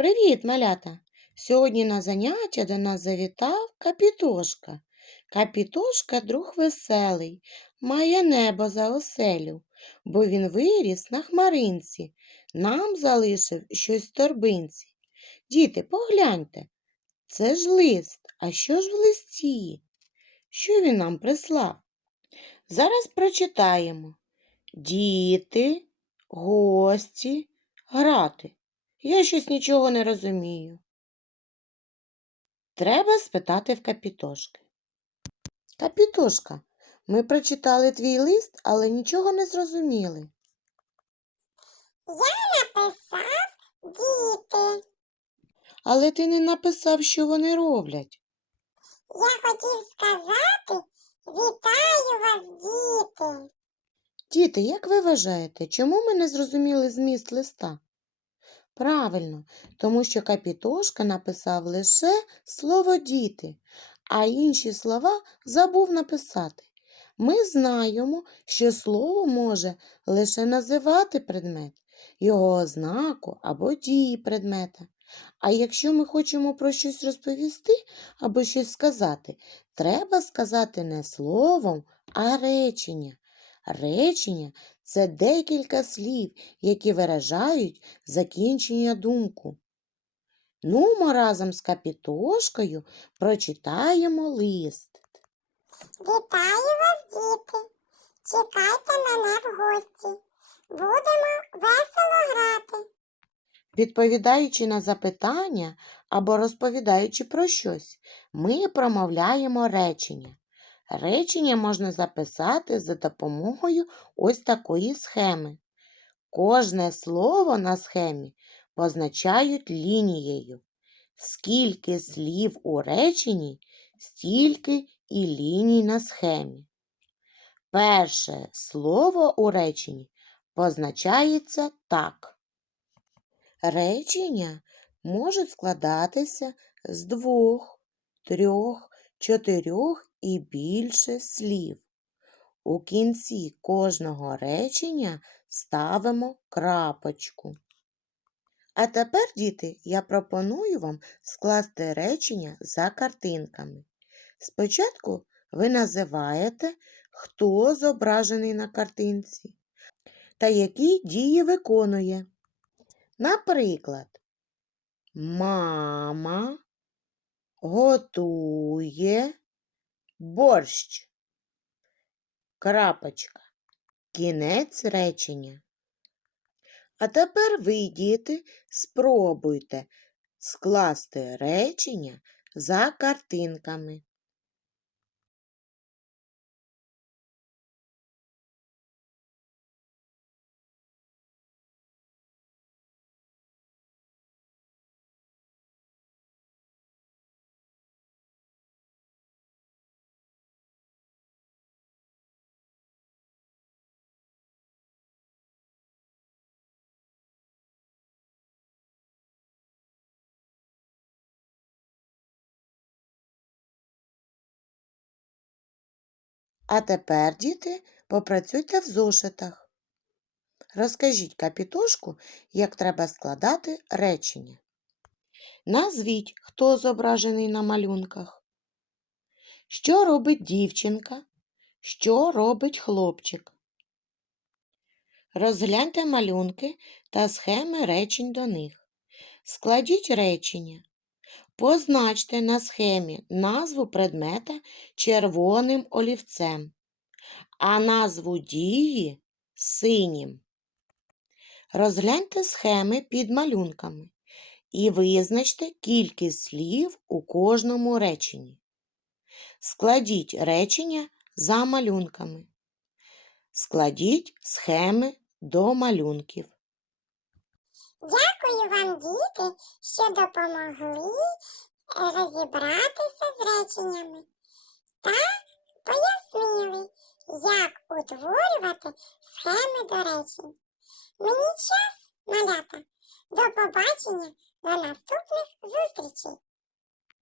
Привіт, малята! Сьогодні на заняття до нас завітав Капітошка. Капітошка друг веселий, має небо за оселю, бо він виріс на хмаринці, нам залишив щось в торбинці. Діти, погляньте, це ж лист, а що ж в листі? Що він нам прислав? Зараз прочитаємо. Діти, гості, грати. Я щось нічого не розумію. Треба спитати в Капітошки. Капітошка, ми прочитали твій лист, але нічого не зрозуміли. Я написав діти. Але ти не написав, що вони роблять. Я хотів сказати вітаю вас, діти. Діти, як ви вважаєте, чому ми не зрозуміли зміст листа? Правильно, тому що Капітошка написав лише слово діти, а інші слова забув написати. Ми знаємо, що слово може лише називати предмет, його ознаку або дії предмета. А якщо ми хочемо про щось розповісти або щось сказати, треба сказати не словом, а речення. Речення це декілька слів, які виражають закінчення думку. Нумо разом з Капітошкою прочитаємо лист. Вітаю вас, діти. Чекайте мене в гості. Будемо весело грати. Відповідаючи на запитання або розповідаючи про щось, ми промовляємо речення. Речення можна записати за допомогою ось такої схеми. Кожне слово на схемі позначають лінією. Скільки слів у реченні, стільки і ліній на схемі. Перше слово у реченні позначається так. Речення можуть складатися з двох, трьох, чотирьох і більше слів. У кінці кожного речення ставимо крапочку. А тепер, діти, я пропоную вам скласти речення за картинками. Спочатку ви називаєте, хто зображений на картинці та які дії виконує. Наприклад, мама готує борщ. Крапочка. Кінець речення. А тепер ви, діти, спробуйте скласти речення за картинками. А тепер, діти, попрацюйте в зошитах. Розкажіть капітошку, як треба складати речення. Назвіть, хто зображений на малюнках. Що робить дівчинка? Що робить хлопчик? Розгляньте малюнки та схеми речень до них. Складіть речення. Позначте на схемі назву предмета червоним олівцем, а назву дії синім. Розгляньте схеми під малюнками і визначте кількість слів у кожному реченні. Складіть речення за малюнками. Складіть схеми до малюнків. Дякую вам, діти, що допомогли е, розібратися з реченнями та пояснили, як утворювати схеми до речень. Мені час, малята. До побачення, до наступних зустрічей!